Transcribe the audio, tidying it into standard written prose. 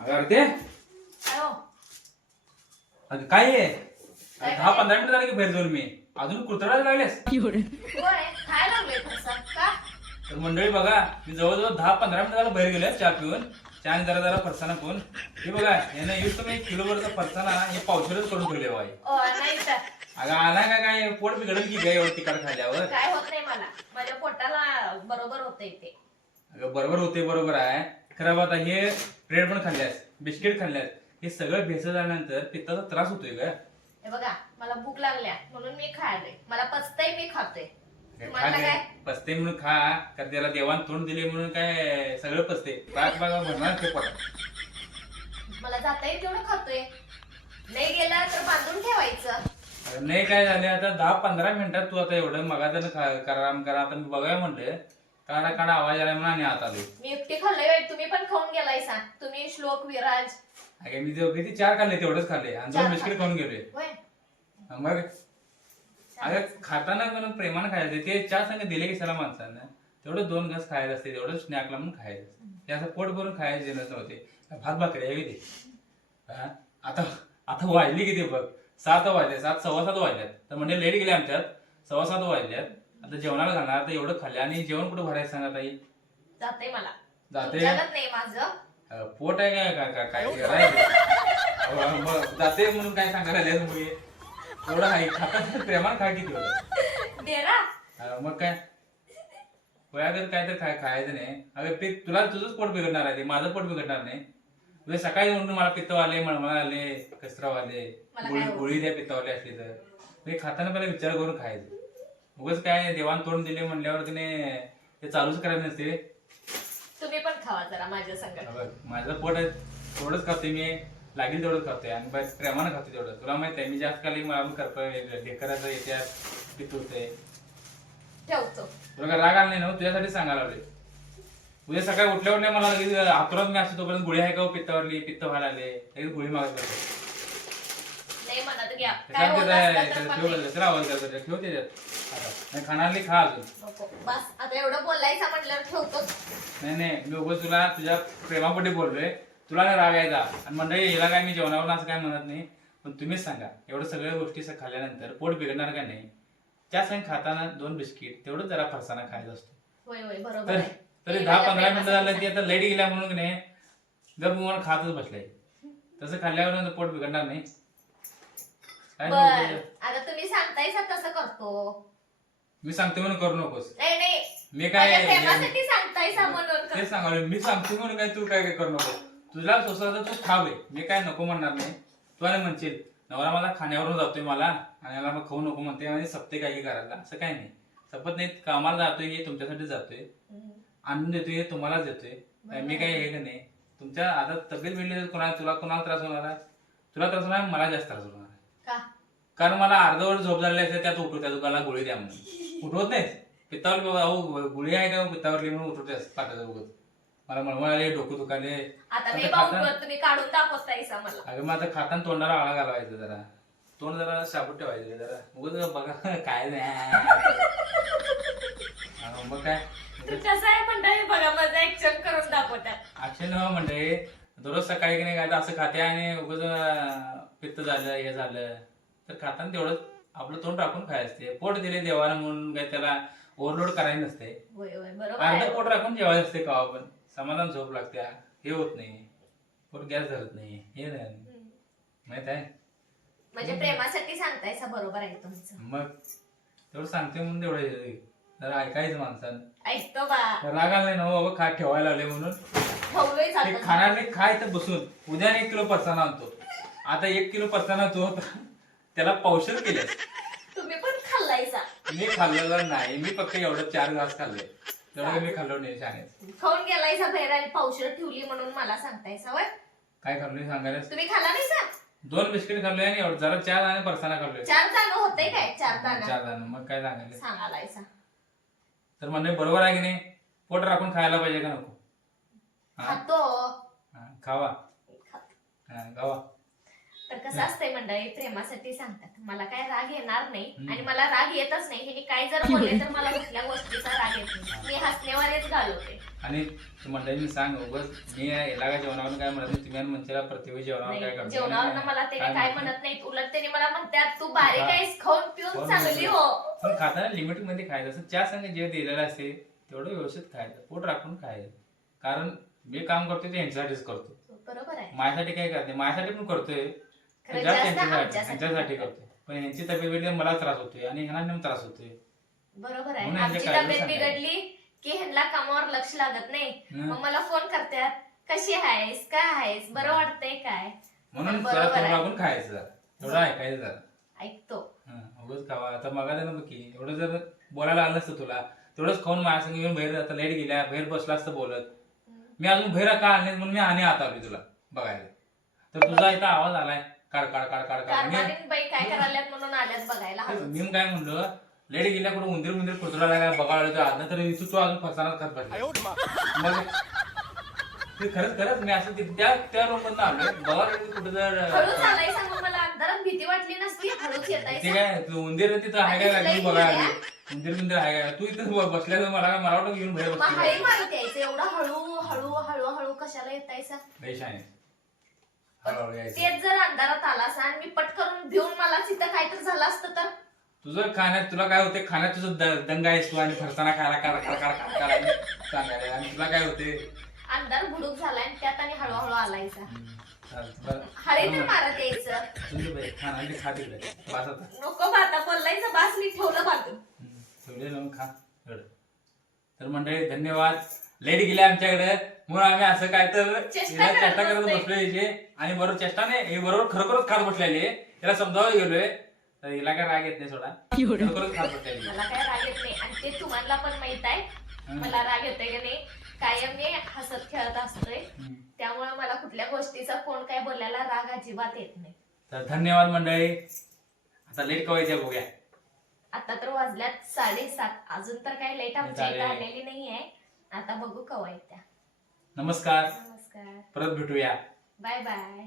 अगं ते अगं काय आहे 10-15 मिनिटं झाली की बाहेर जाऊन मी अजून कुरतडायला लागलेस. तर मंडळी बघा मी जवळजवळ 10-15 मिनिटं झालं बाहेर गेले चहा पिऊन. चहा आणि जरा फरसाना पिऊन. हे बघा यानं यूज तुम्ही किलोभरचा फरसाना हे पावशेरच करून ठेवले बाई. अगं आला का काय पोट बिघडल की काय एवढं तिखट खाल्ल्यावर. काय होत नाही मला माझ्या पोटाला बरोबर होते ते. अगं बरोबर होते बरोबर आहे खरं आता हे ब्रेड पण खाल्ल्यास बिस्किट खाल्ल्यास हे सगळं भेसळ झाल्यानंतर पित्ताचा त्रास होतोय का. हे बघा मला भूक लागल्या म्हणून मी खायले मला पचतय मी खातोय. तुम्हाला काय पचते म्हणून खा कारण त्याला देवान तोंड दिले म्हणून काय सगळं पचते बाग बागा भरणार ते पोटात. मला जाता येईल तेवढं खातोय नाही गेला तर बांधून ठेवायचं. नाही काय झाले आता 10-15 मिनिटात तू आता एवढं मगाजन करा आता मी बघाय म्हणलं काढा काढा आवाज आला म्हणून आणि आता आलो. मी एकटी खाल्लंय तुम्ही पण खाऊन गेलाय सांग तुम्ही श्लोक विराज. अगे मी किती 4 खाल्ले तेवढंच खाल्ले आणि 2 बिस्किट खाऊन गेले. मग अगं खाताना पण प्रेमानं खायचं ते चहा संग दिले की त्याला माणसानं तेवढं 2 घास खायचं असते तेवढं स्नॅकला म्हणून खायचं ते असं पोट भरून खायचं जेवण नव्हते. भात भाकरी आहे ते आता आता वाजली किती बघ 7 वाजले 7-7:15 वाजल्यात तर म्हणजे लेट गेले आमच्यात 7:15 वाजल्यात. आता जेवणाला घालणार तर एवढं खाल्लं आणि जेवण कुठं भरायचं सांगा ताई. जाते मला जाते नाही माझं पोट आहे काय जाते म्हणून काय सांगायला मुली एवढं आहे खाता प्रेमान खा किती एवढं मग काय वयागर काय तर खायचं नाही. अगं ते तुला तुझंच पोट बिघडणार आहे ते माझं पोट बिघडणार नाही. तुझे सकाळी म्हणून मला पित्तवाले मळमळ आले कसरावाले गोळी द्या पित्तवाले असले तर ते खाताना पहिला विचार करून खायचं. उगाच काय देवान तोंड दिले म्हणल्यावर की नाही ते चालूच करायचं नसते. तुम्ही पण खावा जरा माझ्या संगत. माझं पोट तेवढंच खातोय मी लागेल तेवढंच खातोय आणि प्रेमानं खातोय तेवढं. तुला माहित आहे मी जास्त खाली मला करतोय ढेकराचं येत्यात पित्त होतंय. ठेवतो तुला काय राग आला नाही ना तुझ्यासाठी सांगायला लागले. उद्या सकाळी उठल्यावर नाही मला लगेच आतुरात मी असतो तोपर्यंत गोळी आहे का पित्तावरली पित्त व्हायला आले लगेच गोळी मागत बसतो. नाही म्हणत घ्या त्याला आवाज करतो ठेव त्याच्यात खाणारली खा अजून बस आता एवढं बोलायचं म्हटल्यावर ठेवतो. नाही मी उगाच तुला तुझ्या प्रेमापोटी बोललोय तुला नाही राग यायचा आणि मंडळी हिला काय मी जेवणावर असं काय म्हणत नाही. पण तुम्हीच सांगा एवढं सगळ्या गोष्टी खाल्ल्यानंतर पोट बिघडणार का नाही. त्या संग खाताना 2 बिस्किट तेवढं जरा फरसाना खायचा असतो. होय होय बरोबर तरी 10-15 मिनिटं झालं ती आता लेट गेल्या म्हणून नाही जर मला खातच बसलाय तसं खाल्ल्यावर पोट बिघडणार नाही. आता तुम्ही सांगताय तसं करतो. मी सांगते म्हणून करू नकोस. नाही मी काय सांगताय म्हणून ते सांगाल मी सांगते म्हणून काय तू काय करू नको. तुला सोसायचं तू खावे मी काय नको म्हणणार नाही. तू आणि म्हणशील नवरा मला खाण्यावरून जातोय मला आणि मला मग खाऊ नको म्हणते म्हणजे सप्ते काय करायला असं काय नाही. सपत नाही कामाला जातोय हे तुमच्यासाठी जातोय आनंद देतोय हे तुम्हालाच देतोय. मी काय हे नाही तुमच्या आता तब्येत बिडली तुला कोणाला त्रास होणार आहे. तुला त्रास होणार मला जास्त त्रास होणार आहे कारण मला अर्धवट झोप झालेली असते त्यात उठवत्या दुकानाला गोळी द्या म्हणून उठवत नाही. पित्तावर गोळी आहे का पित्तावर म्हणून उठवतेस पाठाचं बघत मला मळमळ आले डोकं दुखाले. तुम्ही काढून दाखवतायसा मला. अगं मग आता खाताना तोंडाला आळा घालवायचं जरा तोंड जरा शाबूत ठेवायचं जरा उगाच बघा काय नाही. मग काय कसं आहे मंडळी बघा माझं ऍक्शन करून दाखवतात. ऍक्शन म्हणजे दररोज सकाळी की नाही काय असं खाते आणि उगाच पित्त झालं हे झालं तर खाताना तेवढं आपलं तोंड राखून खायचं. पोट दिले देवाला म्हणून काय त्याला ओव्हरलोड करायचं नसते. अर्ध पोट राखून जेवायचं असते का आपण समाधान झोप लागत्या हे होत नाही पोट गॅस धरत नाही हे नाही माहित आहे. म्हणजे प्रेमासाठी सांगतायसा बरोबर आहे तुमचं. मग तेवढं सांगते म्हणून तेवढं जरा ऐकायचं माणसानं. ऐकतो बा राग आलाय ना बाबा खा ठेवायला आले म्हणून खाणार नाही खाय तर बसून उद्या 1 किलो फरसाना आणतो. आता 1 किलो फरसाना तो त्याला पावशेर केलं. तुम्ही पण खाल्लायसा. मी खाल्लेलं नाही मी फक्त एवढं 4 घास खाल्ले तेवढं मी खाल्लो नाही शाळेत. खाऊन गेलायसा बाहेर आणि पावशेर ठेवली म्हणून मला सांगतायसा होय. काय खाल्लोय सांगायला तुम्ही खाल्ला नाही सा. 2 बिस्किट खाल्लोय आणि एवढं जरा 4 दाणे फरसाना खाल्लोय. 4 दाणं होते काय 4 दाणं 4 दाणे मग काय सांगायला सांगालायसा. तर म्हणजे बरोबर आहे की नाही पोट राखून खायला पाहिजे का नको. खातो खावा खावा तर कसं असतंय मंडळी, प्रेमासाठी सांगतात. मला काय राग येणार नाही आणि मला राग येतच नाही. हे काय जर बोलले तर मला कुठल्या गोष्टीचा राग येत नाही. मी हसण्यावरच घालवते. आणि मंडळींनी सांग उगाच मी याला काय जेवणावर काय म्हणत नाही, तुम्ही आणि म्हणशीला प्रतिभा जेवणावर काय करतो जेवणावर मला त्याने काय म्हणत नाहीत. उलट त्याने मला म्हणतात तू बारीक आहेस, खाऊन पिऊन चांगली हो. पण खाताना लिमिट मध्ये खायचं. असं चहा संग जे दिलेलं असते तेवढं व्यवस्थित खायचं, पोट राखून खायचं. कारण मी काम करतोय ते यांच्यासाठीच करतो. बरोबर आहे. माझ्यासाठी काय करते, माझ्यासाठी पण करतोय, खरं जास्त जास्त यांच्यासाठी करतोय. पण यांची तब्येत बिघडली मला त्रास होतोय आणि ह्यांना त्रास होतोय. बरोबर आहे. म्हणून आमची यांच्या तब्येत काळजी बिघडली की ह्यांना कामावर लक्ष लागत नाही. मग मला फोन करतात, कशी आहेस, काय आहेस, बरं वाटतंय काय. म्हणून बरोबर जरा आहे. लागून खायचं, थोडं ऐकायचं जरा. ऐकतो. उगाच खावा. आता मगाला ना बघ एवढं जर बोलायला आलं असतं तुला, तेवढंच खाऊन माझ्या संग येऊन बाहेर, आता लाईट गेल्या बाहेर बसला असतं बोलत. मी अजून बाहेर का आणले म्हणून मी आणि आता आलोय तुला बघायला. तर तुझा इथं आवाज आलाय काढ काढ काढ काढ काढ. कारभारीन बाई काय करायल्यात म्हणून आल्यात बघायला. मी काय म्हणलं, लेट गेल्या कुठं उंदीर उंदीर कुत्रा लागला बघायला तर आलं तर तू अजून फसाना खात पाहिजे. मग ते खरंच मी असं त्या रूम मधून आलोय बघायला कुठं जर हळूच आलाय सांग. मला अंधारात भीती वाटली नसती, हळूच येताय. ते काय तू उंदीर तिथं हाय काय लागली बघायला. उंदीर हाय काय, तू इथं बसल्या मला वाटतं घेऊन बाहेर मग हळी मारत यायचं. एवढं हळू हळू हळू हळू कशाला येतायसा. तेच जर अंधारात आला असा आणि मी पटकन भिवून मला तिथं काहीतरी झालं असतं तर. तुझं खाण्यात तुला काय होते, खाण्यात तुझं दंग आहेस तू आणि फरसाना खायला सांगायला आणि तुला काय होते. अंधार भुडूक झालाय आणि त्यात आणि हळूहळू आलायचा. बरं हळी तर मारत यायचं. तुझं बाई खाना खा तिकडे बास आता. नको बाता बोलायचं, बास मी ठेवलं बाजू. ठेवले लावून खा. तर मंडळी धन्यवाद. लेट गेले आमच्याकडे म्हणून आम्ही असं काय तर चेष्टा करत बसलोय इथे. आणि बरोबर चेष्टा नाही, हे बरोबर खरोखरच खात बसलेले. याला समजावं गेलोय तर हिला काय राग येत नाही सोडा, खरोखरच खात बसलेली. मला काय राग येत नाही आणि ते तुम्हाला पण माहित आहे मला राग येतोय की नाही. कायम मी हसत खेळत असतोय, त्यामुळे मला कुठल्या गोष्टीचा कोण काय बोलायला राग अजिबात येत नाही. तर धन्यवाद मंडळी. आता लेट कवायच्या बघूया. आता तर वाजल्यात 7:30. अजून तर काही लेट आमच्या इथे आलेली नाहीये. आता बघू कवा येत्या. नमस्कार. नमस्कार. परत भेटूया. Bye bye.